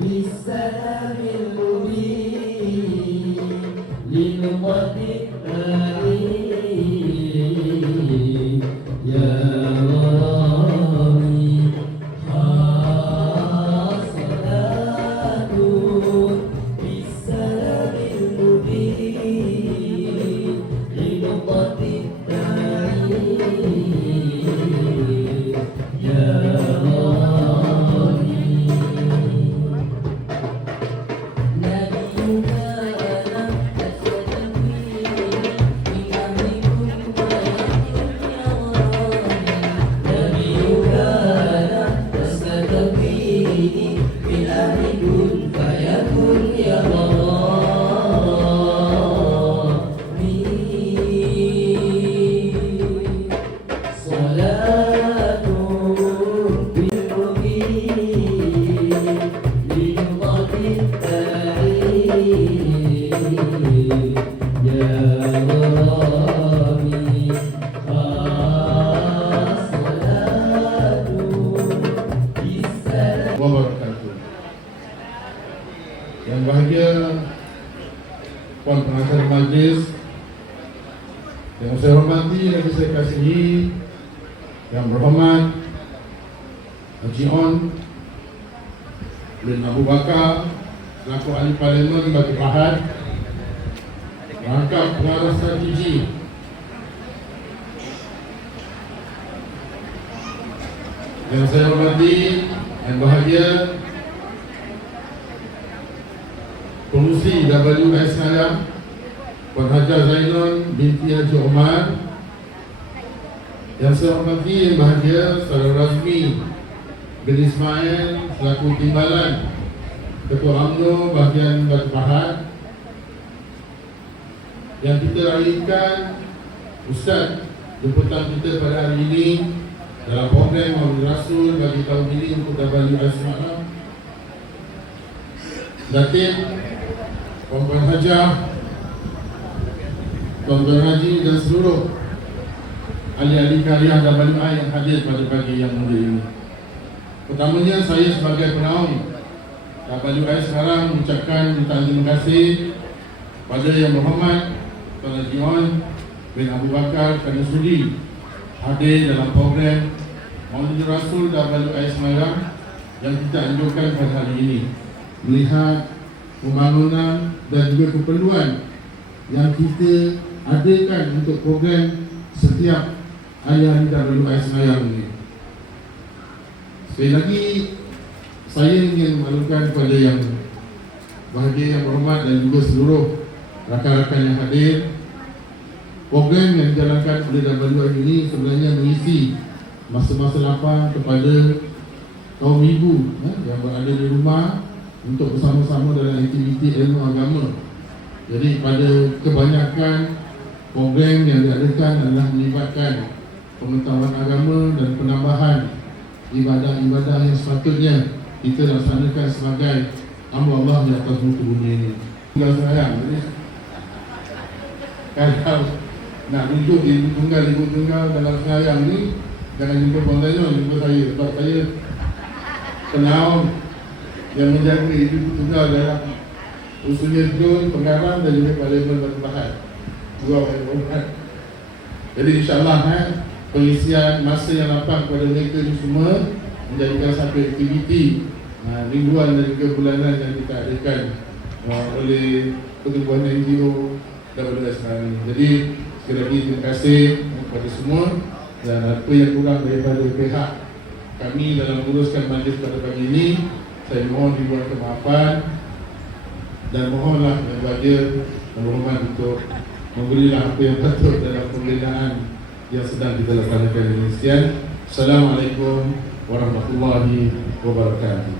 بالسلام المبين لنقض التاريخ يا غرامي صلاة بالسلام المبين لنقض التاريخ يا wabarakatuh. Yang bahagia Puan Pengacara Majlis, yang saya hormati dan saya kasihi, yang berhormat Haji On bin Abu Bakar selaku Ahli Parlimen bagi Pahad, Rangkap Pengarah Strategi yang saya hormati dan bahagia Pengurusi WS Senayan Puan Hajah Zainun binti Haji Omar, yang saya hormati dan bahagia Saudara Razmi bin Ismail selaku Timbalan Ketua UMNO bahagian Batu Pahat, yang kita raikan Ustaz jemputan kita pada hari ini dalam program Maulid Rasul bagi tahun ini untuk WS Senayan, Datin Puan Hajah, Tuan-tuan Haji dan seluruh ahli-ahli karya WI yang hadir pada pagi yang mulia ini. Pertamanya saya sebagai penaung WS sekarang mengucapkan terima kasih pada Yang Berhormat Tuan Haji On bin Abu Bakar kerana sudi hadir dalam program Maulid Rasul WS Semarang yang kita anjurkan pada hari ini, melihat pembangunan dan juga keperluan yang kita adakan untuk program setiap hari-hari WS Semarang ini. Sekali lagi saya ingin memaklumkan kepada yang bahagia, yang berhormat dan juga seluruh rakan-rakan yang hadir, program yang dijalankan oleh WS ini sebenarnya mengisi masa-masa lapang kepada kaum ibu yang berada di rumah untuk bersama-sama dalam aktiviti ilmu agama. Jadi pada kebanyakan program yang diadakan adalah melibatkan pengetahuan agama dan penambahan ibadah-ibadah yang sepatutnya kita laksanakan sebagai hamba Allah di atas muka bumi ini. Tinggal sayang, jadi kalau nak duduk ibu tunggal dalam sayang ni, jangan jumpa Puan Zainul, jumpa saya, sebab saya penaung yang menjaga ibu tunggal dalam usulnya Dun, Pengarah dan juga Parlimen Batu Pahat. Dua orang. Jadi insyaAllah pengisian masa yang lapang kepada mereka ini semua menjadikan satu aktiviti mingguan dan juga bulanan yang kita adakan oleh pertubuhan NGO WS Semarang ini. Jadi sekali lagi terima kasih kepada semua, dan apa yang kurang daripada pihak kami dalam menguruskan majlis pada pagi ini, saya mohon ribuan kemaafan dan mohonlah yang bahagia dan berhormat untuk memberilah apa yang patut dalam pembinaan yang sedang kita laksanakan ini. Sekian. Assalamualaikum warahmatullahi wabarakatuh.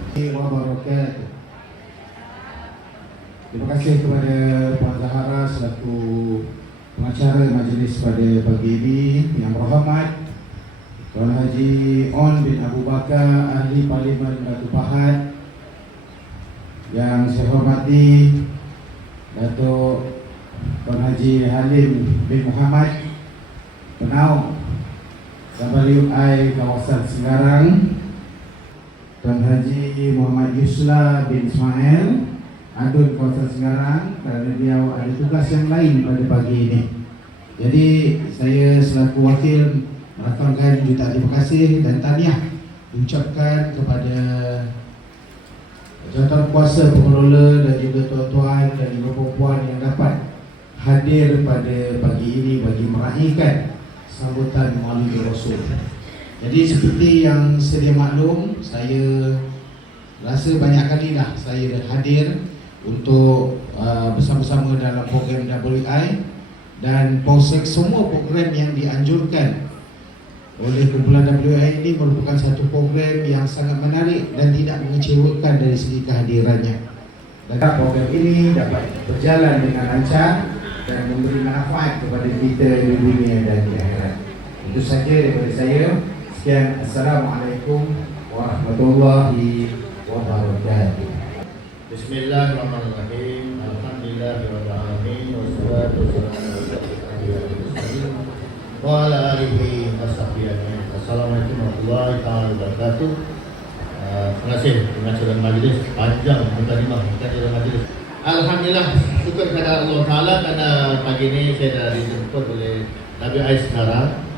Terima kasih kepada Puan Zahara selaku pengacara majlis pada pagi ini. Yang berhormat Tuan Haji On bin Abu Bakar, Ahli Parlimen Batu Pahat. Yang saya hormati Datuk Tuan Haji Halim bin Muhammad, Penaung WI kawasan Segarang. Tuan Haji Muhammad Yusla bin Ismail, Adun Kawasan Segarang, kerana dia ada tugas yang lain pada pagi ini. Jadi saya selaku wakil merakamkan jutaan terima kasih dan tahniah diucapkan kepada jawatan kuasa pengelola dan juga tuan-tuan dan juga puan-puan yang dapat hadir pada pagi ini bagi meraihkan sambutan Maulid Rasul. Jadi seperti yang sedia maklum, saya rasa banyak kali dah saya hadir untuk bersama-sama dalam program WI, dan Polsek semua program yang dianjurkan oleh kumpulan WI ini merupakan satu program yang sangat menarik dan tidak mengecewakan dari segi kehadirannya. Dan program ini dapat berjalan dengan lancar dan memberi manfaat kepada kita di dunia dan di akhirat. Itu saja daripada saya. Sekian, Assalamualaikum warahmatullahi wabarakatuh. Bismillahirrahmanirrahim. Alhamdulillahirabbil alamin wassalatu wassalamu wa ala alihi wasahbihi. Assalamualaikum warahmatullahi wabarakatuh. Terima kasih pengacara majlis panjang mukadimah majlis. Alhamdulillah, syukur kepada Allah Taala kerana pagi ini saya dah dijemput oleh WI sekarang.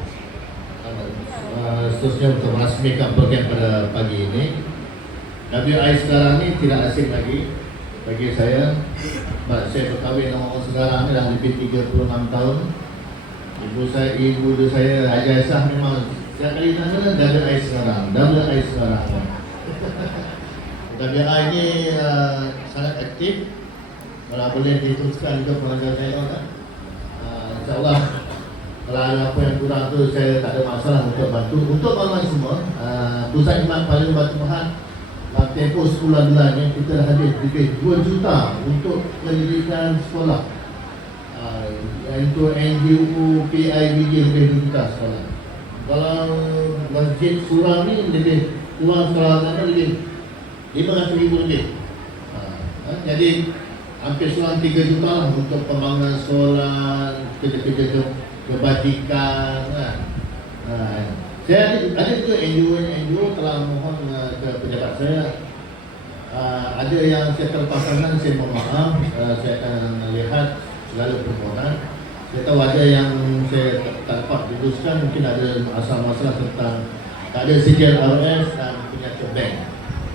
Seterusnya untuk merasmikan program pada pagi ini. WI sekarang ni tidak asing lagi bagi saya. Saya berkahwin dengan orang sekarang ni dah lebih 36 tahun. Ibu saya Haji Aisyah memang setiap kali tanya WI sekarang, WI sekarang. WI ni sangat aktif. Kalau boleh diteruskan juga pengajar saya kan. InsyaAllah kalau ada apa yang kurang tu saya tak ada masalah untuk bantu. Untuk orang semua, Pusat Iman Paling Batu Mahat dalam tempoh 10 bulan yang kita hadir lebih 2 juta untuk pendidikan sekolah. Untuk NGO, PIBG lebih 2 juta sekolah. Kalau Masjid Surau ni lebih kurang sekolah lebih 500,000 lebih. Jadi hampir surang 3 juta lah untuk pembangunan sekolah, kerja-kerja kebajikan. Saya ada juga NGO telah mohon ke pejabat saya. Ada yang saya terpaksakan, saya mohon maaf. Saya akan lihat segala permohonan. Saya tahu ada yang saya tak dapat putuskan, mungkin ada masalah tentang tak ada sijil RS dan penyakit bank.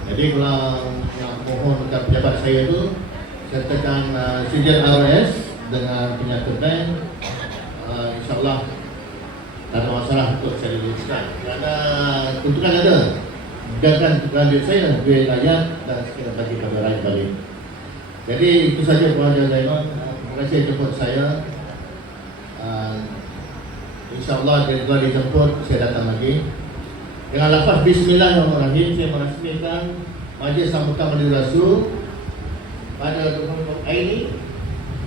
Jadi kalau yang mohon ke pejabat saya tu sertakan sijil RS dengan penyakit bank, insyaAllah tak ada masalah untuk saya luluskan. Kerana keuntungan ada. Biarkan lanjut saya, duit rakyat dan sekiranya bagi pada rakyat balik. Jadi itu saja Puan Zainal. Terima kasih jemput saya. InsyaAllah dia dijemput, saya datang lagi. Dengan lafaz Bismillahirrahmanirrahim, saya merasmikan majlis sambutan Maulid Rasul pada 24 hari ini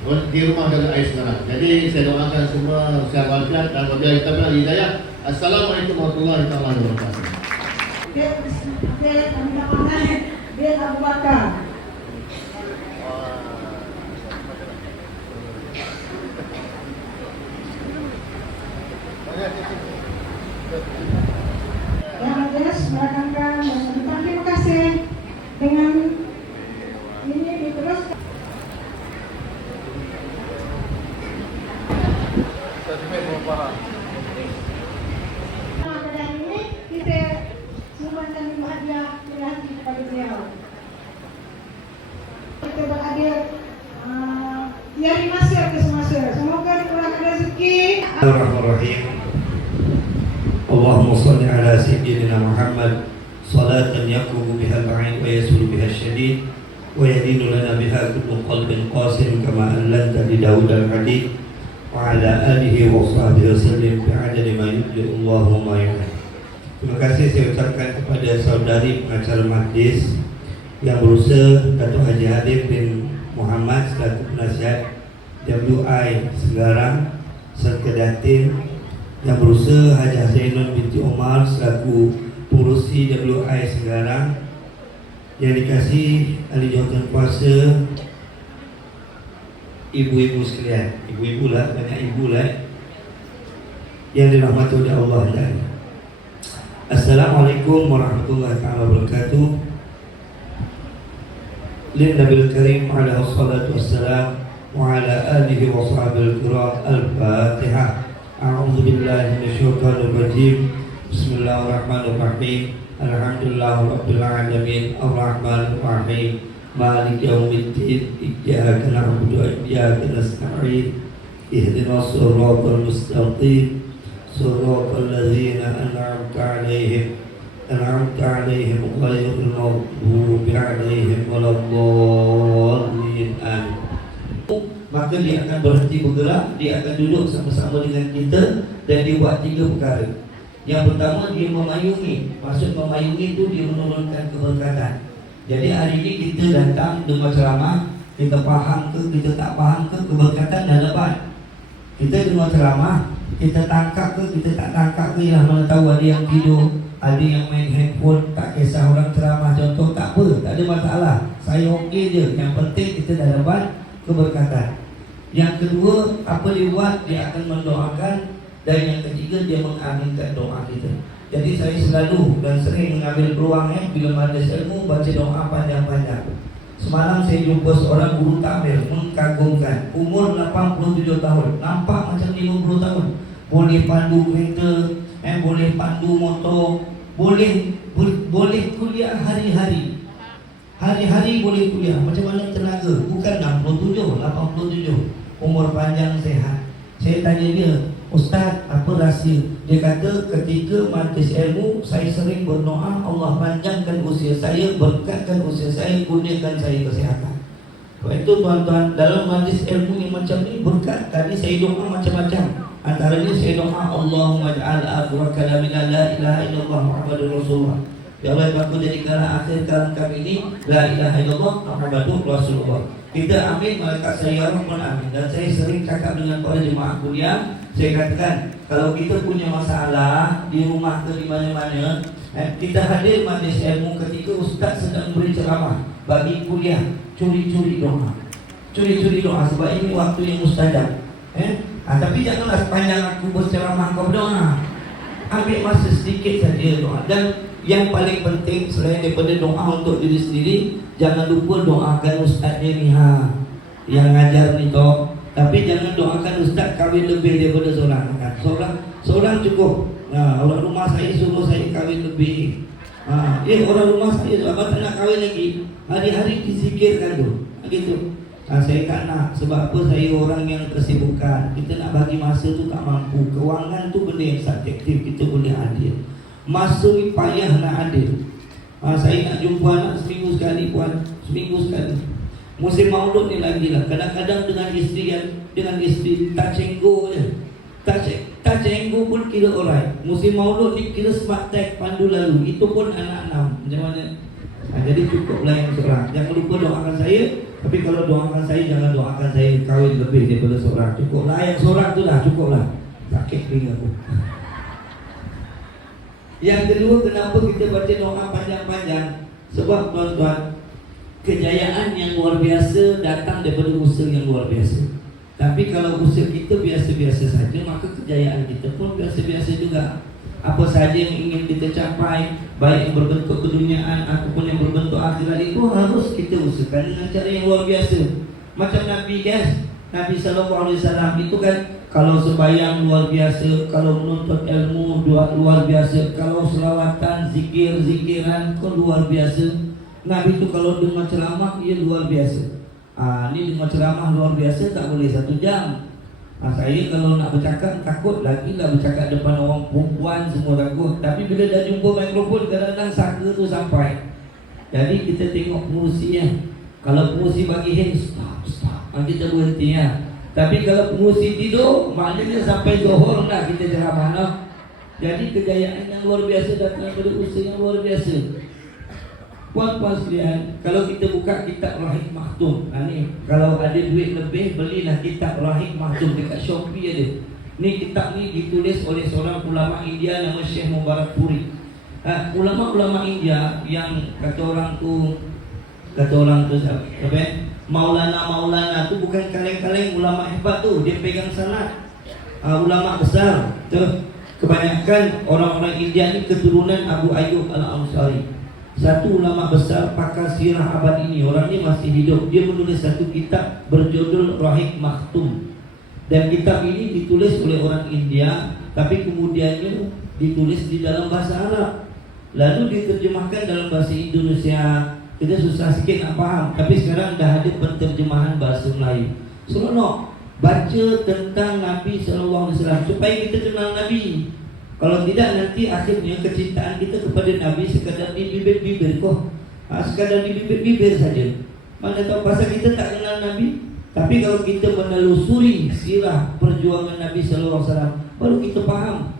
di rumah WI sekarang. Jadi saya doakan semua sehat walafiat dan wabillahi taufiq wal hidayah. Assalamualaikum warahmatullahi wabarakatuh. Dia Abu Bakar. Yang jelas merakamkan dan terima kasih dengan ini diteruskan. Pada hari ini kita sumbangkan hadiah berhati kepada beliau. Kita berhadir dari masa ke semasa. Semoga dikurangkan rezeki. Bismillahirrahmanirrahim. Allahumma salli ala sayyidina Muhammad salatan yaqumu biha al-'ain wa yasulu biha al-shadid wa yadinu lana biha kullu qalbin qasim kama allanta li Daud al-hadid wa ala alihi wa sahbihi wasallim bi'adadi ma yudli Allahu ma yu'ad. Terima kasih saya ucapkan kepada saudari pengacara majlis yang berusaha, Datuk Haji Hadib bin Muhammad selaku penasihat WI Segarang, serta Datin yang berusaha Haji Hasainun binti Omar selaku pengurusi WI Segarang, yang dikasih ahli jawatan kuasa, ibu-ibu sekalian, ibu-ibu lah, banyak ibu lah yang dirahmati oleh Allah. Assalamualaikum warahmatullahi wabarakatuh. Lin Nabil Karim alaihi wassalatu wassalam wa ala alihi wa sahbihi al-kiram. Al-Fatihah. A'udzu billahi minasyaitonir rajim. Bismillahirrahmanirrahim. Alhamdulillahirabbil alamin. Arrahmanir rahim. Maliki yaumiddin. Iyyaka na'budu wa iyyaka nasta'in. Ihdinas siratal mustaqim. Siratal ladzina an'amta 'alaihim ghairil maghdubi 'alaihim waladdallin. Maka dia akan berhenti bergerak, dia akan duduk sama-sama dengan kita dan dia buat 3 perkara. Yang pertama, dia memayungi. Maksud memayungi itu dia menurunkan keberkatan. Jadi hari ini kita datang dengar ceramah, kita faham ke, kita tak faham ke, keberkatan dah dapat. Kita dengar ceramah, kita tangkap ke, kita tak tangkap ke, yang mana tahu ada yang tidur, ada yang main handphone, tak kisah orang ceramah contoh, tak apa, tak ada masalah. Saya okey je, yang penting kita dah dapat keberkatan. Yang kedua, apa dia buat, dia akan mendoakan. Dan yang ketiga, dia mengaminkan doa kita. Jadi saya selalu dan sering mengambil peluang bila majlis ilmu baca doa panjang-panjang. Semalam saya jumpa seorang guru takmir mengagumkan, umur 87 tahun, nampak macam 50 tahun. Boleh pandu kereta, boleh pandu motor, boleh kuliah hari-hari. Hari-hari boleh kuliah. Macam mana tenaga? Bukan 67, 87. Umur panjang sehat. Saya tanya dia, Ustaz, apa rahsia? Dia kata, ketika majlis ilmu, saya sering berdoa, Allah panjangkan usia saya, berkatkan usia saya, kurniakan saya kesihatan. Sebab itu tuan-tuan, dalam majlis ilmu yang macam ni, berkat. Tadi saya doa macam-macam. Antaranya saya doa, Allahumma ja'al akhir kalamina la ilaha illallah Muhammadur Rasulullah. Ya Allah, aku jadikanlah akhir kalam kami ini la ilaha illallah Muhammadur Rasulullah. Kita ambil malaikat sayarah pun amin. Dan saya sering cakap dengan para jemaah kuliah, saya katakan, kalau kita punya masalah di rumah ke di mana-mana, kita hadir majlis ilmu ketika ustaz sedang beri ceramah, bagi kuliah, curi-curi doa. Curi-curi doa sebab ini waktu yang mustajab. Tapi janganlah sepanjang aku berceramah kau berdoa. Ambil masa sedikit saja doa. Dan yang paling penting selain daripada doa untuk diri sendiri, jangan lupa doakan ustaznya ni yang ngajar ni toh. Tapi jangan doakan ustaz kahwin lebih daripada seorang cukup. Orang rumah saya suruh saya kahwin lebih. Orang rumah saya abang tak nak kahwin lagi, hari-hari dizikirkan tu. Gitu. Saya tak nak. Sebab apa? Saya orang yang kesibukan. Kita nak bagi masa tu tak mampu. Kewangan tu benda yang subjektif, kita boleh adil. Masa ni payah nak adil. Saya nak jumpa anak seminggu sekali puan, seminggu sekali. Musim maulud ni lagi lah. Kadang-kadang dengan isteri tak cenggo je. Tak cenggo pun kira alright. Musim maulud ni kira smart tag pandu lalu. Itu pun anak 6. Macam mana? Jadi cukuplah yang seorang. Jangan lupa doakan saya. Tapi kalau doakan saya, jangan doakan saya kahwin lebih daripada seorang. Cukuplah yang seorang tu lah, cukuplah. Sakit telinga aku. Yang kedua, kenapa kita baca doa panjang-panjang? Sebab tuan-tuan, kejayaan yang luar biasa datang daripada usaha yang luar biasa. Tapi kalau usaha kita biasa-biasa saja, maka kejayaan kita pun biasa-biasa juga. Apa saja yang ingin kita capai, baik yang berbentuk keduniaan ataupun yang berbentuk akhirat, itu harus kita usahakan dengan cara yang luar biasa. Macam Nabi guys, Nabi SAW itu kan, kalau sembahyang luar biasa, kalau menuntut ilmu luar biasa, kalau selawatan, zikir-zikiran itu luar biasa. Nabi itu kalau dengar ceramah dia luar biasa. Ini dengar ceramah luar biasa tak boleh 1 jam. Saya kalau nak bercakap takut lagi lah bercakap depan orang perempuan, semua takut. Tapi bila dah jumpa mikrofon, kadang-kadang saka tu sampai. Jadi kita tengok pengurusinya. Kalau pengurusi bagi hand, stop, kita berhenti ya. Tapi kalau pengurusi tidur, maknanya sampai zuhur dah kita ceramah lah. Jadi kejayaan yang luar biasa datang dari usaha yang luar biasa. Puan-puan sekalian, kalau kita buka kitab Rahim Maktum, ni kalau ada duit lebih, belilah kitab Rahim Maktum dekat Shopee ada. Ni kitab ni ditulis oleh seorang ulama India nama Syekh Mubarak Puri. Ulama-ulama India yang kata orang tu apa? Maulana tu bukan kaleng-kaleng ulama hebat tu, dia pegang sanad. Ulama besar. Kebanyakan orang-orang India ni keturunan Abu Ayyub Al-Ansari, satu ulama besar pakar sirah abad ini. Orang ni masih hidup. Dia menulis satu kitab berjudul Rahiq Maktum. Dan kitab ini ditulis oleh orang India, tapi kemudiannya ditulis di dalam bahasa Arab, lalu diterjemahkan dalam bahasa Indonesia. Kita susah sikit nak faham, tapi sekarang dah ada penterjemahan bahasa Melayu. Seronok baca tentang Nabi SAW supaya kita kenal Nabi. Kalau tidak, nanti akhirnya kecintaan kita kepada Nabi sekadar di bibir-bibir kok. Sekadar di bibir-bibir saja. Mana tahu pasal kita tak kenal Nabi. Tapi kalau kita menelusuri sirah perjuangan Nabi SAW, baru kita faham.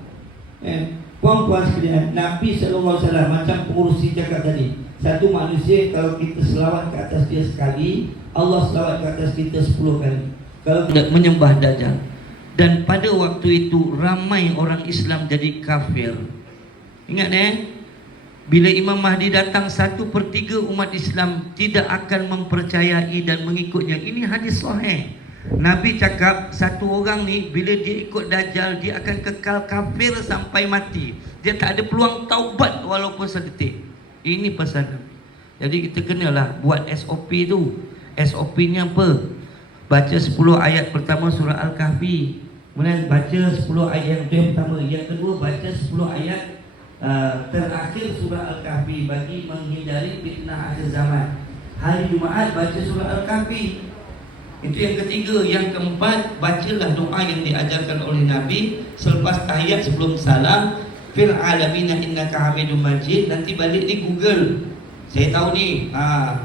Puan-puan sekalian, Nabi SAW macam pengurusi cakap tadi, satu manusia kalau kita selawat ke atas dia sekali, Allah selawat ke atas kita 10 kali. Kalau tidak menyembah Dajjal. Dan pada waktu itu ramai orang Islam jadi kafir. Ingat bila Imam Mahdi datang, 1/3 umat Islam tidak akan mempercayai dan mengikutnya. Ini hadis sahih. Nabi cakap satu orang ni bila dia ikut Dajjal, dia akan kekal kafir sampai mati. Dia tak ada peluang taubat walaupun sedetik. Ini pasal Nabi. Jadi kita kenalah buat SOP tu. SOP-nya apa? Baca 10 ayat pertama surah Al-Kahfi. Kemudian baca 10 ayat yang pertama. Yang kedua baca 10 ayat terakhir surah Al-Kahfi bagi menghindari fitnah akhir zaman. Hari Jumaat baca surah Al-Kahfi. Itu yang ketiga. Yang keempat, bacalah doa yang diajarkan oleh Nabi selepas tahiyat sebelum salam. Fil alamina innaka hamidum majid. Nanti balik ni Google. Saya tahu ni,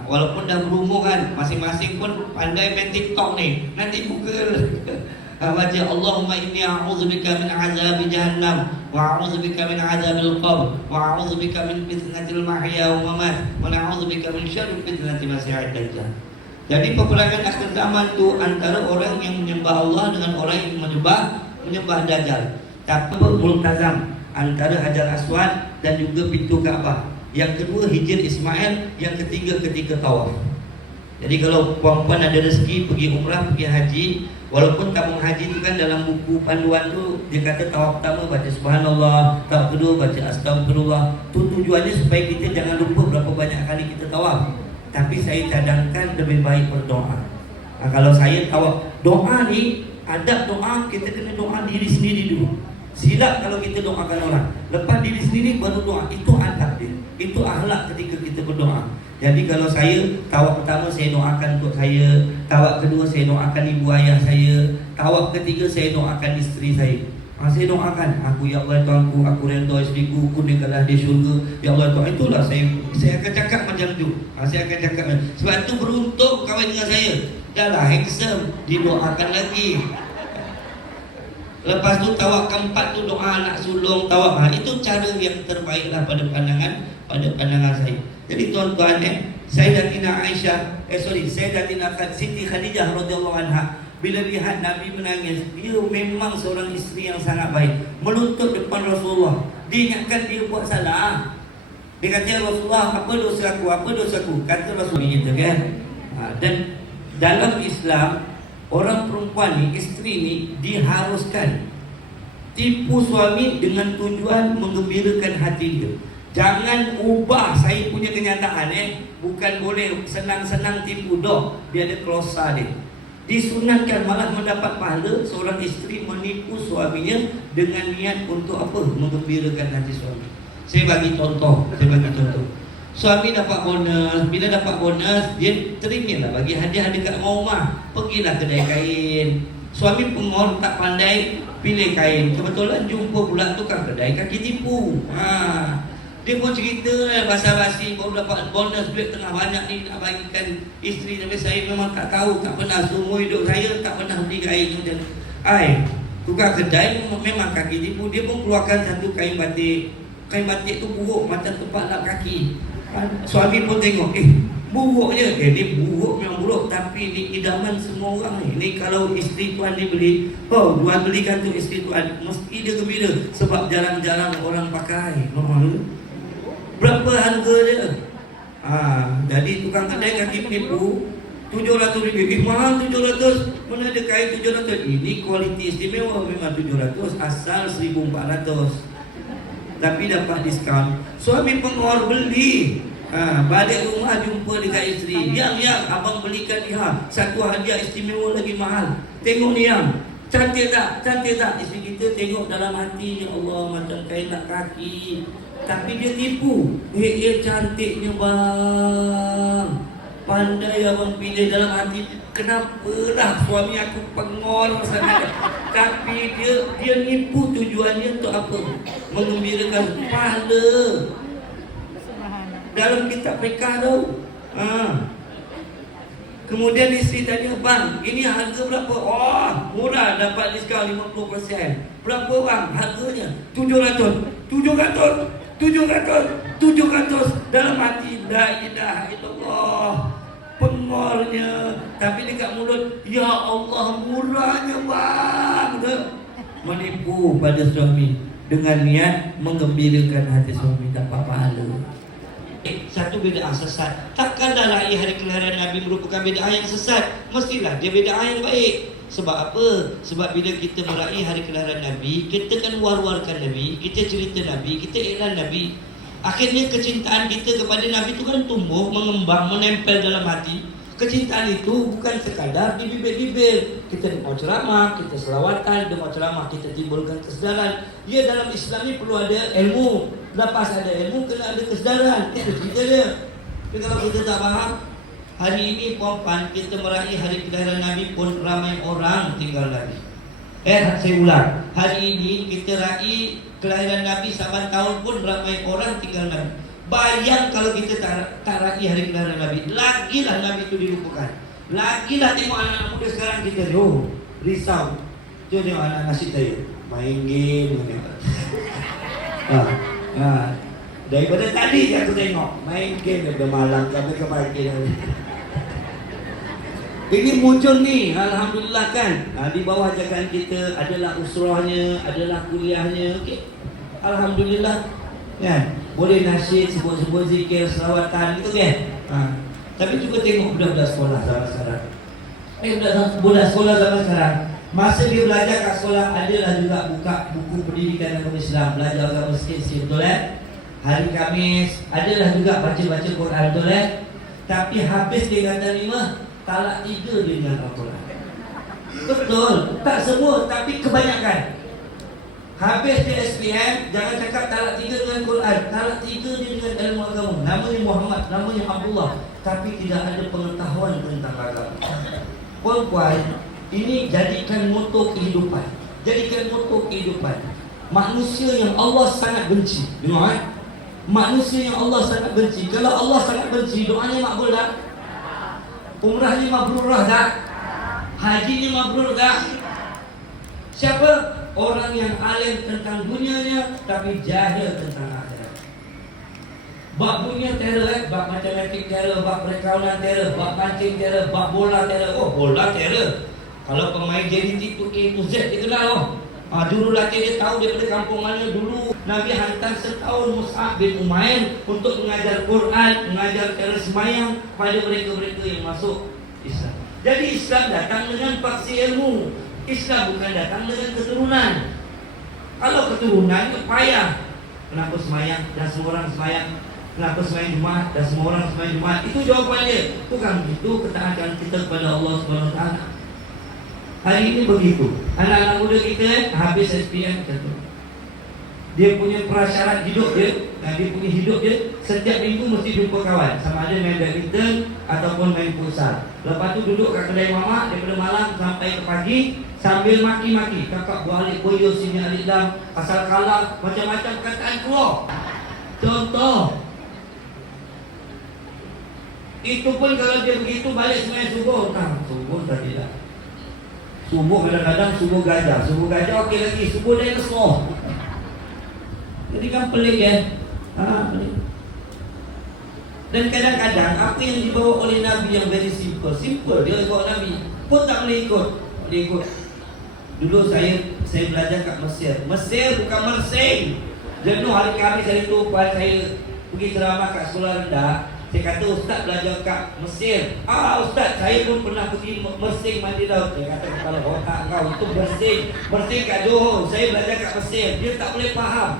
walaupun dah berumur kan, masing-masing pun pandai main TikTok ni. Nanti Google. Baca Allahumma inni a'udzubika min azabi jahannam wa a'udzubika min azabil qabr wa a'udzubika min fitnatil mahya wa mamat wa a'udzubika min syarri fitnatil masiihid dajjal. Jadi peperangan akhir zaman tu antara orang yang menyembah Allah dengan orang yang menyembah Dajjal. Tapi multazam antara Hajar Aswad dan juga pintu Kaabah. Yang kedua Hijr Ismail, yang ketiga ketika tawaf. Jadi kalau puan-puan ada rezeki pergi umrah, pergi haji, walaupun tabung haji itu kan dalam buku panduan tu dia kata tawaf pertama baca subhanallah, tawaf kedua baca astagfirullah. Tu tujuannya supaya kita jangan lupa berapa banyak kali kita tawaf. Tapi saya cadangkan lebih baik berdoa. Kalau saya tawaf, doa ni adab doa, kita kena doa diri sendiri dulu. Silap kalau kita doakan orang, lepas diri sendiri baru doa. Itu adab dia, itu akhlak ketika kita berdoa. Jadi kalau saya tawaf pertama saya doakan untuk saya, tawaf kedua saya doakan ibu ayah saya, tawaf ketiga saya doakan isteri saya. Saya doakan, aku ya Allah Tuhanku, aku redha isteriku, kurniakanlah dia syurga. Ya Allah Tuhan, itulah saya akan cakap macam tu. Saya akan cakap. Sebab tu beruntung kawan dengan saya. Dah lah handsome, didoakan lagi. Lepas tu tawaf keempat tu doa anak sulung, tawaf. Itu cara yang terbaiklah pada pandangan saya. Jadi tuan-tuan, Sayyidatina Aisyah, Sayyidatina Siti Khadijah radhiyallahu anha, bila lihat Nabi menangis, dia memang seorang isteri yang sangat baik. Menuntut depan Rasulullah. Dia ingatkan dia buat salah. Dia kata, ya Rasulullah, apa dosaku? Apa dosaku? Kata Rasulullah gitu kan. Dan dalam Islam, orang perempuan ni, isteri ni diharuskan tipu suami dengan tujuan menggembirakan hati dia. Jangan ubah saya punya kenyataan. Bukan boleh senang-senang tipu. Dia ada klausa dia. Disunatkan malah mendapat pahala seorang isteri menipu suaminya dengan niat untuk apa? Menggembirakan hati suami. Saya bagi contoh. Suami dapat bonus. Bila dapat bonus, dia terimailah bagi hadiah dekat rumah. Pergilah kedai kain. Suami pengon tak pandai pilih kain. Kebetulan jumpa pula tukang kedai kaki tipu. Dia pun cerita basa-basi baru dapat bonus duit tengah banyak ni nak bagikan isteri. Tapi saya memang tak tahu, tak pernah seumur hidup saya tak pernah beli kain macam tukang kedai memang kaki tipu. Dia pun keluarkan satu kain batik. Kain batik tu buruk macam tempat lap kaki. Suami pun tengok, buruk je. Dia buruk memang buruk, tapi ni idaman semua orang ni. Ni kalau isteri tuan dia beli, tuan belikan tu isteri tuan, mesti dia gembira. Sebab jarang-jarang orang pakai. Berapa harga dia? Jadi tukang kedai kaki penipu 700 ringgit. Mahal 700. Mana ada kain 700? Ini kualiti istimewa memang 700, asal 1400. Tapi dapat diskaun. Suami pengor beli. Balik rumah jumpa dengan isteri. Yang abang belikan dia satu hadiah istimewa lagi mahal. Tengok ni yang cantik tak? Cantik tak? Isteri kita tengok dalam hati, ya Allah, macam kain nak kaki. Tapi dia tipu. Cantiknya bang. Pandai abang pilih dalam hati. Kenapa lah suami aku pengol sangat. Tapi dia nipu. Tujuannya untuk apa? Mengembirakan pahala. Dalam kitab mereka tau. Kemudian isteri tanya, bang, ini harga berapa? Oh, murah, dapat diskaun 50%. Berapa bang harganya? 700. Dalam hati, la ilaha illallah. Pengornya. Tapi dekat mulut, ya Allah, murahnya bang. Menipu pada suami dengan niat menggembirakan hati suami, dapat pahala. Satu bid'ah sesat. Takkanlah raih hari kelahiran Nabi merupakan bid'ah yang sesat. Mestilah dia bid'ah yang baik. Sebab apa? Sebab bila kita meraih hari kelahiran Nabi, kita kan war-warkan Nabi, kita cerita Nabi, kita iklan Nabi. Akhirnya kecintaan kita kepada Nabi itu kan tumbuh, mengembang, menempel dalam hati. Kecintaan itu bukan sekadar di bibir-bibir. Kita mau ceramah, kita selawatan, dia mau ceramah, kita timbulkan kesedaran. Ya, dalam Islam ini perlu ada ilmu. Lepas ada ilmu, kena ada kesedaran. Itu cerita dia. Tapi kalau kita tak faham, hari ini puan-puan, kita meraih hari kelahiran Nabi pun ramai orang tinggal lagi. Saya ulang. Hari ini kita raih kelahiran Nabi saban tahun pun ramai orang tinggal Nabi. Bayang kalau kita tak raih hari kelahiran Nabi, lagilah Nabi itu dilupakan. Lagilah tengok anak-anak muda sekarang kita risau. Tengok anak nasi tayo main game. Daripada tadi aku tengok main game daripada malam sampai ke pagi. Ini muncul ni, alhamdulillah kan. Di bawah jagaan kita adalah usrahnya, adalah kuliahnya. Okey. Alhamdulillah. Kan? Boleh nasyid, sebut-sebut zikir, selawatan gitu kan. Tapi juga tengok budak-budak sekolah zaman sekarang. Budak sekolah zaman sekarang, masa dia belajar kat sekolah, adalah juga buka buku pendidikan agama Islam, belajar agama sikit-sikit, betul Hari Khamis adalah juga baca-baca Quran, betul Tapi habis tingkatan 5, talak 3 dia dengan Al-Quran. Betul, tak semua tapi kebanyakan. Habis dia SPM, jangan cakap talak 3 dengan Quran, talak 3 dia dengan ilmu agama. Namanya Muhammad, namanya Abdullah, tapi tidak ada pengetahuan tentang agama. Puan-puan, ini jadikan moto kehidupan. Jadikan moto kehidupan. Manusia yang Allah sangat benci. Dengar Manusia yang Allah sangat benci. Kalau Allah sangat benci, doanya makbul tak? Umrahnya mabrurah tak? Hajinya mabrur tak? Siapa? Orang yang alim tentang dunianya tapi jahil tentang akhirat. Bab dunia terror, bab matematik terror, bab perkaunan terror, bab pancing terror, bab bola terror. Oh, bola terror. Kalau pemain JDT tu A to Z dia kenal dulu latih dia tahu daripada kampung mana dulu. Nabi hantar setahun Mus'ab bin Umair untuk mengajar Quran, mengajar cara sembahyang pada mereka-mereka yang masuk Islam. Jadi Islam datang dengan paksi ilmu. Islam bukan datang dengan keturunan. Kalau keturunan itu payah. Kenapa semayang dan semua orang semayang? Kenapa semayang Jumaat dan semua orang semayang Jumaat? Itu jawapannya. Bukan begitu ketaatan kita kepada Allah SWT. Hari ini begitu. Anak-anak muda kita habis SPM contoh. Dia punya prasyarat hidup dia, dia punya hidup dia setiap minggu mesti jumpa kawan, sama ada main badminton ataupun main futsal. Lepas tu duduk kat kedai mamak daripada malam sampai ke pagi sambil maki-maki, kakak balik boyo sini alidam, asal kalah, macam-macam perkataan keluar. Contoh. Itu pun kalau dia begitu balik semayang subuh, subuh tak tidak. Subuh kadang-kadang subuh gajah okey lagi, subuh dinosaur. Jadi kan pelik pelik. Dan kadang-kadang apa yang dibawa oleh Nabi yang very simple dia bawa Nabi pun tak boleh ikut. Dulu saya belajar kat Mesir bukan Mersing. Jenuh hari Khamis hari tu pas saya pergi ceramah kat sekolah rendah, Saya kata ustaz belajar kat Mesir. Ustaz, saya pun pernah pergi Mersing mandi laut. Dia kata kalau otak kau itu Mersing kat Johor. Saya belajar kat Mesir. Dia tak boleh faham.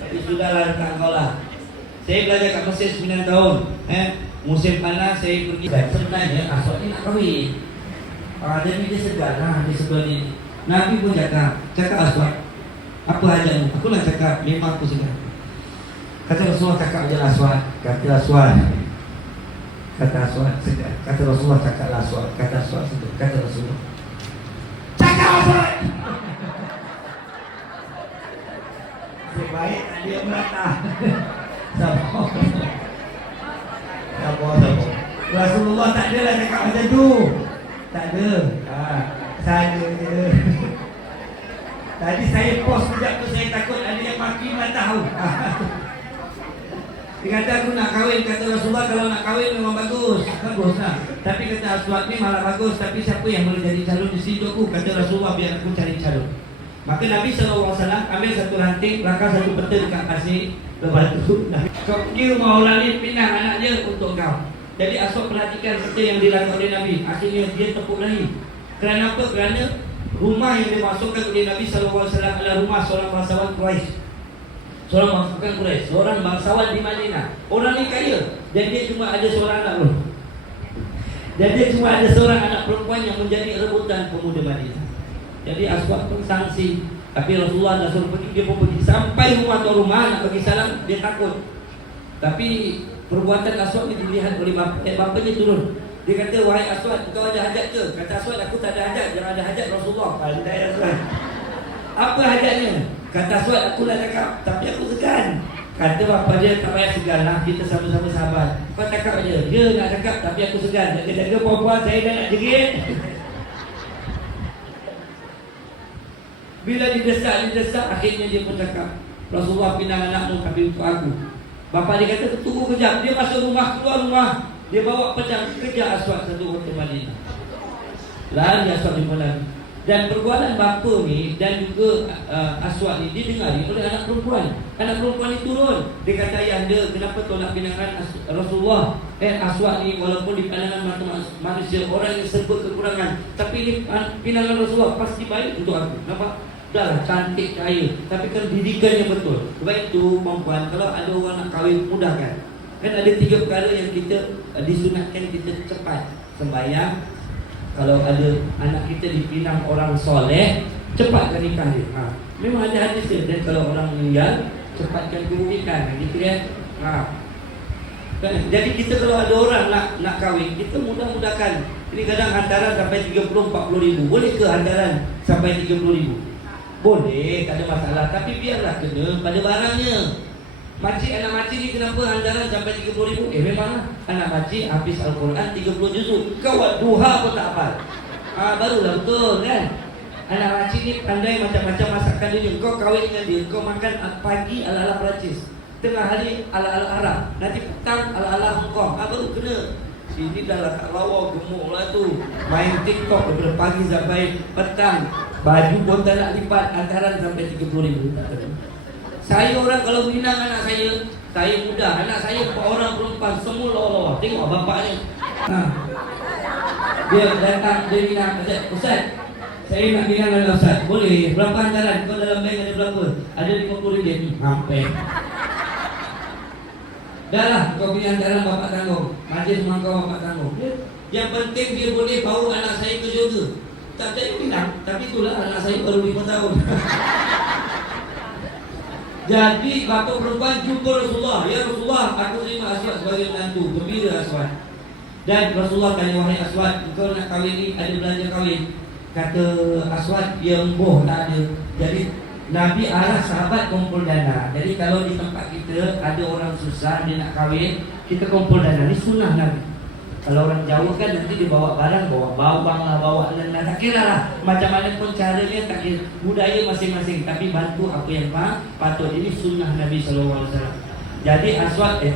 Tapi sudahlah, tentang kau lah. Saya belajar kat Mesir 9 tahun. Musim panas saya pergi. Sebenarnya asal ni nak kahwin. Jadi dia segar lah di sebelah ni. Nabi pun cakap asal. Apa hajatmu? Aku nak cakap, memang aku segar. Kata Rasulullah cakap je aswad. Kata aswad segar. Kata Rasulullah cakap aswad. Kata aswad segar. Kata Rasulullah cakap aswad. Sebaik dia merata. Sabar. Rasulullah tak adalah cakap macam tu. Tak ada. Saya je. Tadi saya pause sekejap tu, saya takut ada yang maki tahu. Dia kata aku nak kahwin. Kata Rasulullah kalau nak kahwin memang bagus lah. Tapi kata aswad ni malah bagus. Tapi siapa yang boleh jadi calon di situ aku? Kata Rasulullah biar aku cari calon. Maka Nabi SAW ambil satu ranting, langkah satu peta dekat pasir. Lepas tu kau pergi rumah orang ni, pindah anak dia untuk kau. Jadi aswad perhatikan peta yang dilakukan oleh Nabi. Akhirnya dia tepuk dahi. Kerana apa? Kerana rumah yang dimasukkan oleh Nabi SAW adalah rumah seorang bangsawan Quraisy. Seorang bangsawan di Madinah. Orang ni kaya. Dan dia cuma ada seorang anak pun. Dan dia cuma ada seorang anak perempuan yang menjadi rebutan pemuda Madinah. Jadi aswad pun sangsi. Tapi Rasulullah dah suruh pergi, dia pun pergi. Sampai rumah tuan rumah nak bagi salam, dia takut. Tapi perbuatan aswad ni dilihat oleh bapanya turun. Dia kata, wahai aswad, kau ada hajat ke? Kata aswad, aku tak ada hajat. Jangan ada hajat Rasulullah. Pandai aswad. Apa hajatnya? Kata aswad, aku dah cakap, tapi aku segan. Kata bapa dia, tak payah segan lah, kita sama-sama sahabat. Kau cakap je, dia nak cakap tapi aku segan. Jaga-jaga perempuan, saya dah nak jerit. Bila didesak, akhirnya dia pun cakap, Rasulullah pinang anakmu tapi untuk aku. Bapa dia kata, tunggu kejap. Dia masuk rumah, keluar rumah. Dia bawa pedang, kejar aswad satu kota Madinah. Lari aswad di Madinah. Dan perbuatan bapa ni dan juga aswad ni didengari oleh anak perempuan. Anak perempuan ni turun. Dia kata, ayah dia, kenapa tolak pinangan Rasulullah? Aswad ni walaupun di pandangan mata manusia orang yang serba kekurangan, tapi ini pinangan Rasulullah pasti baik untuk aku. Nampak? Dah lah, cantik, kaya, tapi kan didikannya betul. Sebab itu perempuan, kalau ada orang nak kahwin, mudahkan. Kan ada 3 perkara yang kita disunatkan kita cepat. Sembahyang. Kalau ada anak kita dipinang orang soleh, cepatkan nikah dia. Memang ada hadis dia. Dan kalau orang meninggal, cepatkan kemudikan. Gitu kan? Jadi kita kalau ada orang nak kahwin, kita mudah-mudahkan. Ini kadang hantaran sampai 30-40 ribu. Boleh ke hantaran sampai 30 ribu? Boleh, tak ada masalah. Tapi biarlah kena pada barangnya. Anak makcik ni kenapa hantaran sampai 30 ribu? Memanglah anak makcik habis Al-Quran 30 juzuk. Kau buat duha pun tak hafal. Barulah betul kan? Anak makcik ni pandai macam-macam masakan dunia. Kau kahwin dengan dia, kau makan pagi ala-ala Perancis, tengah hari ala-ala Arab, nanti petang ala-ala Hong Kong. Baru kena. Sini dah lah tak lawa, gemuk lah tu. Main TikTok daripada pagi sampai petang. Baju pun tak nak lipat, hantaran sampai 30 ribu. Tak kena. Saya orang kalau minang anak saya mudah. Anak saya 4 orang perempuan, semua lawa-lawa. Tengok bapaknya. Dia datang, dia minang. Ustaz, saya nak minang dengan Ustaz. Boleh, berapa hantaran? Kau dalam bank ada berapa? Ada RM50. Hampir. Dah lah, kau punya hantaran bapak tanggung. Majlis mangkau bapak tanggung. Yang penting dia boleh bawa anak saya ke syurga. Tak jadi minang. Tapi itulah anak saya baru 5 tahun. Jadi bapa perempuan jumpa Rasulullah. Ya Rasulullah, aku terima aswad sebagai menantu. Gembira aswad. Dan Rasulullah tanya, wahai aswad, engkau nak kahwin ni, ada belanja kahwin? Kata aswad, ya embuh tak ada. Jadi Nabi arah sahabat kumpul dana. Jadi kalau di tempat kita ada orang susah, dia nak kahwin, kita kumpul dana. Ini sunnah Nabi. Kalau orang Jawa kan nanti dia bawa barang, bawa bawang lah, bawa lena, tak kira lah. Macam mana pun caranya, tak kira. Budaya masing-masing. Tapi bantu apa yang patut. Ini sunnah Nabi SAW. Jadi aswad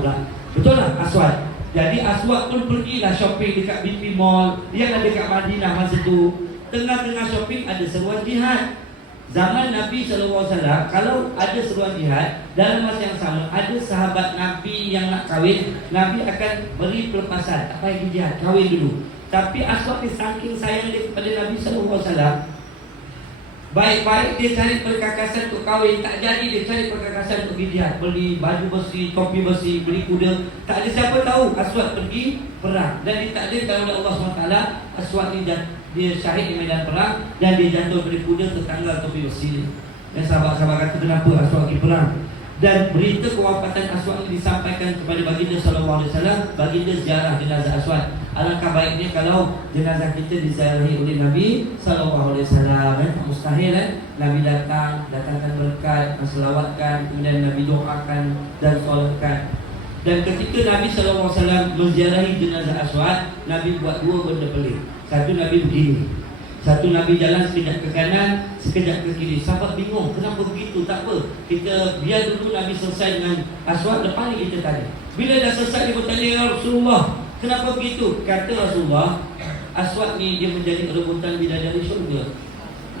lah. Betul lah aswad. Jadi aswad pun pergilah shopping dekat BP Mall. Dia ada dekat Madinah masa tu. Tengah-tengah shopping ada seruan jihad. Zaman Nabi SAW, kalau ada seruan jihad, dalam masa yang sama ada sahabat Nabi yang nak kahwin, Nabi akan beri pelepasan, tak payah pergi jihad, kahwin dulu. Tapi Aswad ni saking sayang dia kepada Nabi SAW, baik-baik dia cari perkakasan untuk kahwin, tak jadi dia cari perkakasan untuk pergi jihad, beli baju besi, topi besi, beli kuda. Tak ada siapa tahu Aswad pergi perang, dan ditakdirkan oleh Allah SWT Aswad ni dia syahid di medan perang, dan dia jatuh dari kuda tertanggal topi besi dia. Dan sahabat-sahabat kata, kenapa Aswad pergi perang? Dan berita kewafatan Aswad ini disampaikan kepada baginda SAW. Baginda ziarah jenazah Aswad. Alangkah baiknya kalau jenazah kita diziarahi oleh Nabi SAW. Tak mustahil Nabi datangkan berkat, selawatkan, kemudian Nabi doakan dan solatkan. Dan ketika Nabi SAW menziarahi jenazah Aswad, Nabi buat dua benda pelik. Satu, Nabi begini. Satu, Nabi jalan sekejap ke kanan, sekejap ke kiri. Sahabat bingung, kenapa begitu? Tak apa, kita biar dulu Nabi selesai dengan Aswad, lepas ni kita tanya. Bila dah selesai, dia bertanya, ya Rasulullah, kenapa begitu? Kata Rasulullah, Aswad ni dia menjadi rebutan bidadari syurga.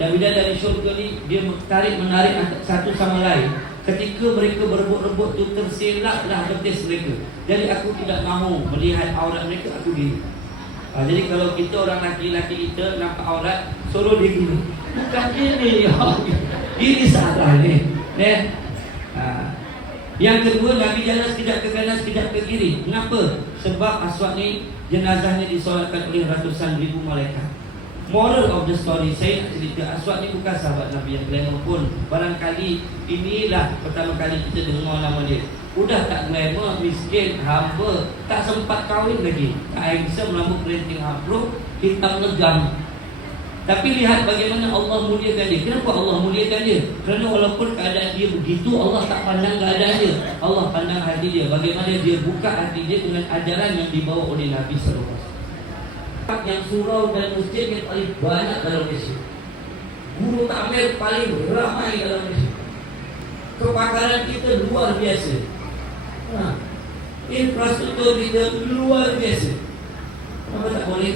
Dan bidadari syurga ni dia menarik satu sama lain. Ketika mereka berebut-rebut tu, terselaklah betis mereka. Jadi aku tidak mahu melihat aurat mereka, aku diri. Jadi kalau kita orang laki-laki kita nampak aurat, suruh dia gini, bukan gini, ini salah ni. Yang kedua, Nabi jalan sekejap ke kanan, sekejap ke kiri. Kenapa? Sebab Aswad ni jenazahnya disolatkan oleh ratusan ribu malaikat. Moral of the story, saya nak cerita, Aswad ni bukan sahabat Nabi yang glamour pun. Barangkali inilah pertama kali kita dengar nama dia. Udah tak glamour, miskin, hamba, tak sempat kahwin lagi, tak bisa melambut perinting hafruk, hitam legam. Tapi lihat bagaimana Allah muliakan dia. Kenapa Allah muliakan dia? Kerana walaupun keadaan dia begitu, Allah tak pandang keadaan dia, Allah pandang hati dia. Bagaimana dia buka hati dia dengan ajaran yang dibawa oleh Nabi SAW. Yang surau dan masjid yang paling banyak dalam Malaysia, guru takmir paling ramai dalam Malaysia. Kepakaran kita luar biasa. Infrastruktur kita luar biasa. Kenapa tak boleh?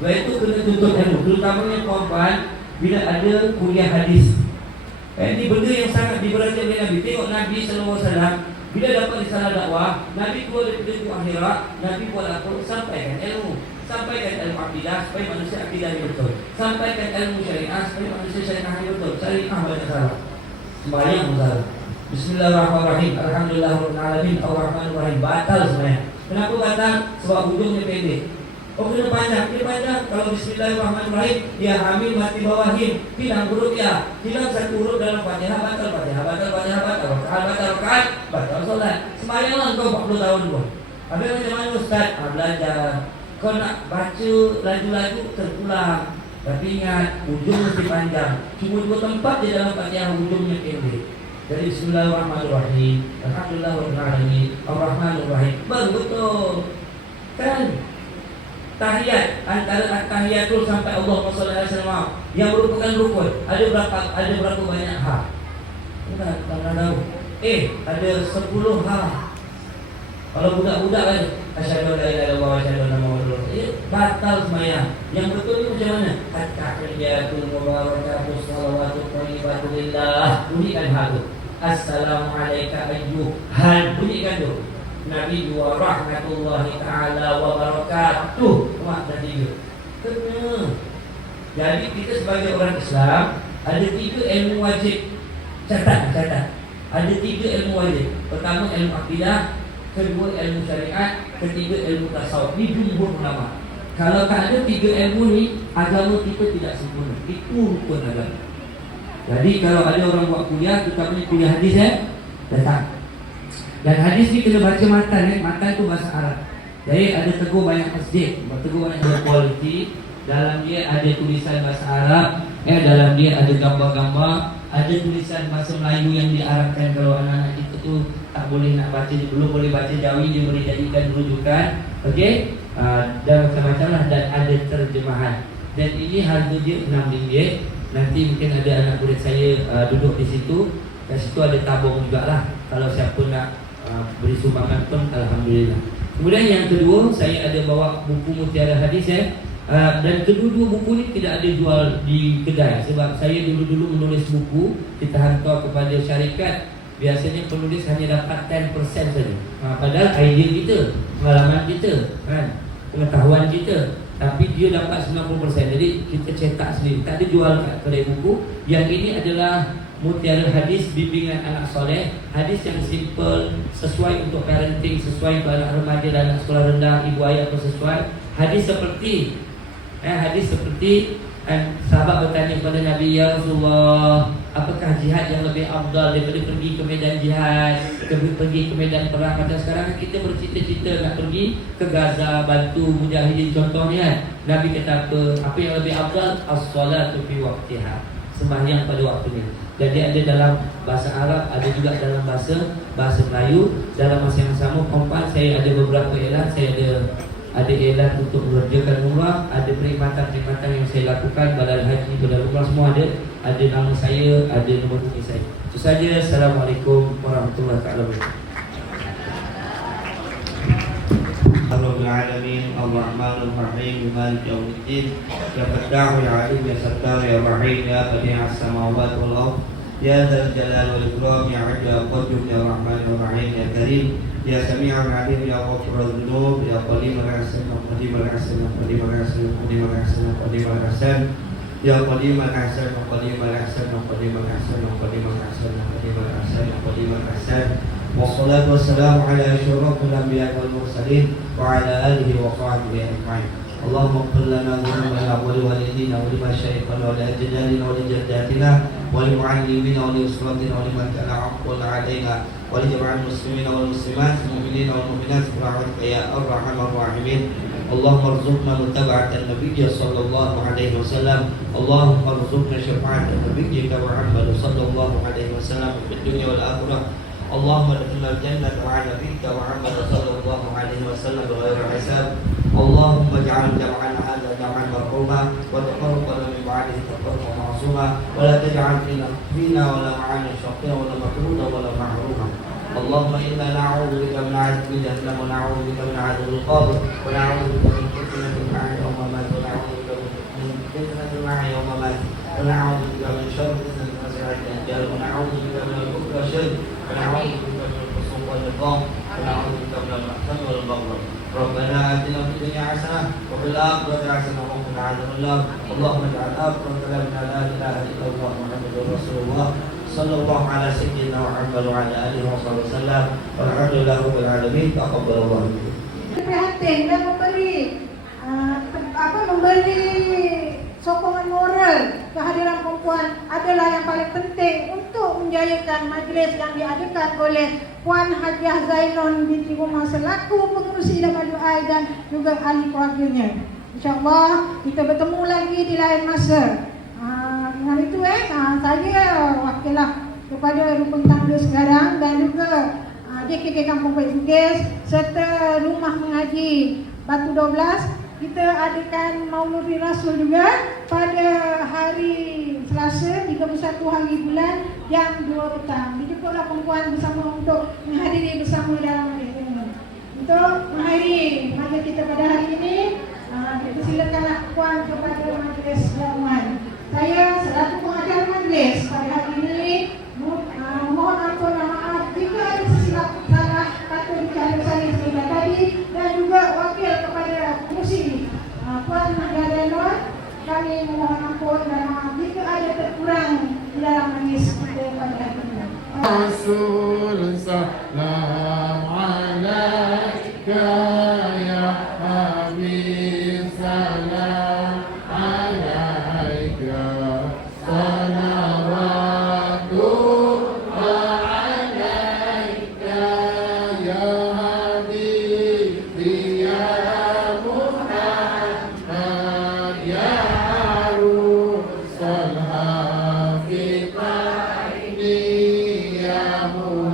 Baik itu kena tuntut ilmu, terutamanya puan-puan bila ada kuliah hadis. Ini benda yang sangat diberati oleh Nabi. Tengok Nabi SAW bila dapat risalah dakwah, Nabi keluar dari pintu akhirat, Nabi buat apa? Sampaikan ilmu. Sampaikan ilmu akidah supaya manusia akidahnya betul. Sampaikan ilmu syariah supaya manusia syariahnya betul. Syariah banyak salah, sembahyang salah. Bismillahirrahmanirrahim, alhamdulillahirabbil alamin, arrahmanirrahim. Batal sebenarnya. Kenapa batal? Sebab hujungnya pendek. Oh, kena panjang. Dia panjang. Kalau bismillahirrahmanirrahim, dia hamil mati bawahin, hilang huruf ya, hilang satu huruf dalam Fatihah, batal Fatihah, batal rakaat, batal solat. Sembahyanglah kau 40 tahun pun. Habis macam mana Ustaz? Belajar. Kau nak baca laju-laju terpulang. Tapi ingat, ujung mesti panjang. Cuma dua tempat je dalam Fatihah ujungnya pendek. Jadi bismillahirrahmanirrahim, alhamdulillahirrahmanirrahim, arrahmanirrahim. Baru betul. Kan? Tahiyat, antara at-tahiyatul sampai Allahumma shalli ala sayyidina yang merupakan rukun. Ada berapa banyak ha? Tak tahu. Ada 10 ha. Kalau budak-budak kan, asyhadu an la ilaha illallah wa asyhadu anna muhammadar rasulullah. Batal sembahyang. Yang betul ni macam mana? At-tahiyatul mubarakatuh shalawatut thayyibatu lillah. Bunyikan ha tu. Assalamualaikum ayyuhan. Bunyikan tu. Nabi wa rahmatullahi ta'ala wa barakatuh. Mak dan tiga. Kena. Jadi kita sebagai orang Islam ada 3 ilmu wajib. Catat. Ada 3 ilmu wajib. Pertama ilmu akidah, kedua ilmu syariat, ketiga ilmu tasawuf. Ni jumhur ulama. Kalau tak ada 3 ilmu ni, agama kita tidak sempurna. Itu rukun agama. Jadi kalau ada orang buat kuliah, terutamanya kuliah hadis datang. Dan hadis ni kena baca matan. Matan tu bahasa Arab. Jadi ada tegur banyak masjid, tegur banyak kualiti. Dalam dia ada tulisan bahasa Arab, dalam dia ada gambar-gambar, ada tulisan bahasa Melayu yang diarahkan kalau anak-anak kita tu tak boleh nak baca, dia belum boleh baca Jawi, dia boleh jadikan rujukan. Okey? Dan macam-macam lah, dan ada terjemahan. Dan ini harga dia RM6. Nanti mungkin ada anak murid saya duduk di situ. Kat situ ada tabung jugalah. Kalau siapa nak beri sumbangan pun alhamdulillah. Kemudian yang kedua, saya ada bawa buku Mutiara Hadis Dan kedua-dua buku ni tidak ada jual di kedai. Sebab saya dulu-dulu menulis buku, kita hantar kepada syarikat, biasanya penulis hanya dapat 10% saja. Padahal idea kita, pengalaman kita, kan, pengetahuan kita, tapi dia dapat 90%. Jadi kita cetak sendiri, tak ada jual kat kedai buku. Yang ini adalah Mutiara Hadis Bimbingan Anak Soleh. Hadis yang simple, sesuai untuk parenting, sesuai untuk anak remaja dan anak sekolah rendah, ibu ayah pun sesuai. Hadis seperti sahabat bertanya kepada Nabi, ya Rasulullah, apakah jihad yang lebih afdal daripada pergi ke medan jihad, pergi ke medan perang? Kata sekarang kita bercita-cita nak pergi ke Gaza, bantu mujahidin contohnya. Nabi kata apa yang lebih afdal? As-salatu fi waqtiha, sembahyang pada waktunya. Jadi ada dalam bahasa Arab, ada juga dalam bahasa Melayu. Dalam masa yang sama, kompan saya ada beberapa iklan. Saya ada iklan untuk mengerjakan umrah, ada perkhidmatan-perkhidmatan yang saya lakukan, badal haji, badal umrah, semua ada. Ada nama saya, ada nombor hubungi saya. Itu saja. Assalamualaikum warahmatullahi wabarakatuh. Alhamdulillahirrahmanirrahim, Ar-Rahmanir-Rahim, Maliki Yawmiddin. Ya Fattah, Ya Alim, Ya Sattar, Ya Rahim, Ya Badi'as Samawati wal Ardh, Ya Dzal Jalali wal Ikram, Ya Adil, Ya Qayyum, Ya Rahmanir-Rahim, Ya Karim, Ya Sami'un Alim, Ya Ghafurul Dzunub, Ya Qalimul Ahsan, Ya Qadimul Ahsan, Ya Qadimul Ahsan, Ya Qadimul Ahsan, Ya Qadimul Ahsan, Ya Qadimul Ahsan, Ya Qadimul Ahsan, Ya Qadimul Ahsan, Ya Qadimul Ahsan, Ya Qadimul Ahsan, Ya Qadimul Ahsan. Wassalatu wassalamu ala asyrafil anbiya'i wal mursalin wa ala alihi wa sahbihi ajma'in. Allahumma ighfir lana dhunubana wa li walidina wa li masyayikhina wa li ajdadina wa li jaddatina wa li mu'allimina wa li usratina wa li man kana haqqan 'alaina wa li jama'il muslimina wal muslimat, mu'minina wal mu'minat bi rahmatika ya arhamar rahimin. Allahumma arzuqna mutaba'atan nabiyyi sallallahu alaihi wasallam. Allahumma arzuqna syafa'atan nabiyyika Muhammad sallallahu alaihi wasallam fid dunya wal akhirah. Allahumma adkhilna al-jannata ma'a nabiyyika Muhammad sallallahu alaihi wasallam bighairi hisab. Allahumma ij'al jam'ana hadha jam'an marhuma wa taqabbal min ba'dihi taqabbal ma'suma wa la taj'al fina wa la ma'ana shaqiyan wa la makruha wa la mahruma. Allahumma inna na'udzu bika min 'adhabi jahannam wa na'udzu bika min 'adhabil qabr wa na'udzu bika min fitnatil mahya wal mamat wa na'udzu bika min fitnatil mahya wal mamat wa na'udzu bika min sharri fitnatil masiihid dajjal wa na'udzu bika min al-kufri wasyirk wa na'udzu bika min al-fusuq wal isyan wa na'udzu bika min al-mahzan wal baghdad. Rabbana atina fid dunya hasanah wa fil akhirati hasanah wa qina adzabannar. Allahumma ij'al akhir kalamina la ilaha illallah Muhammadur Rasulullah sallallahu ala sayyidina Muhammad wa ala alihi wa sallam. Walhamdulillahi rabbil alamin. Taqabbalallahu minkum. Prihatin dan memberi sokongan moral kehadiran perempuan adalah yang paling penting untuk menjayakan majlis yang diadakan oleh Puan Hajiah Zainun binti Umar selaku pengerusi Damadul dan juga ahli keluarganya. InsyaAllah kita bertemu lagi di lain masa. Dengan itu saya wakillah kepada Rukun Tangga sekarang dan juga JKK Kampung Baik Bugis serta Rumah Mengaji Batu 12. Kita adakan Mauludi Rasul juga pada hari Selasa 31 hari bulan jam 2 petang. Dijemputlah perempuan bersama untuk menghadiri bersama dalam majlis ini. Untuk mengakhiri majlis kita pada hari ini, kita silakanlah puan kepada majlis jamuan. Saya selaku pengajar majlis pada hari ini mohon ampun dan maaf jika ada sesilap salah kata bicara saya sebagai tadi dan juga wakil kepada kursi Puan Hajiah Zainun, kami mohon ampun dan maaf jika ada terkurang di dalam majlis kita pada hari ini. Rasul salam alaika ya Habib salam alaika salawatullah alaika ya Habib ya Muhammad ya Rasul hafiz ya Muhammad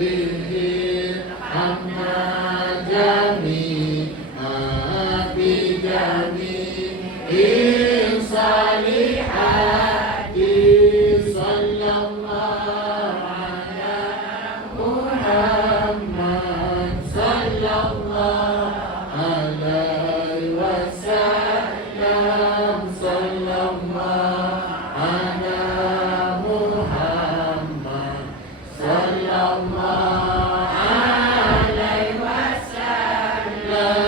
bihim amma jami'a bi jami'in salihati sallallahu ala Muhammad sallallahu alaihi wasallam sallallahu ala Muhammad sallallahu alaihi wasallam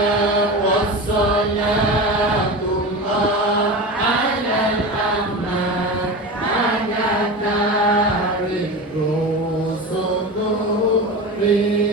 wassalatullah ala al-ahmad ala tarikh rusuduri